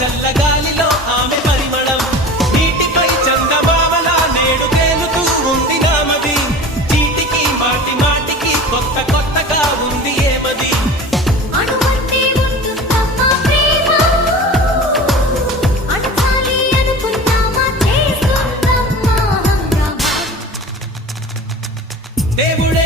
చల్లగాలిలో ఆమె పరిమళం నీటిపై చందమామలా నేడు తేలుతూ ఉంది నామది చీటికి మాటి మాటికి కొత్త కొత్తగా ఉంది ఏమది అనువంటే ఉంటుందమ్మా ప్రేమ అడచాలి అనుకున్నామా చేస్తుందమ్మా హంగామా దేవుడే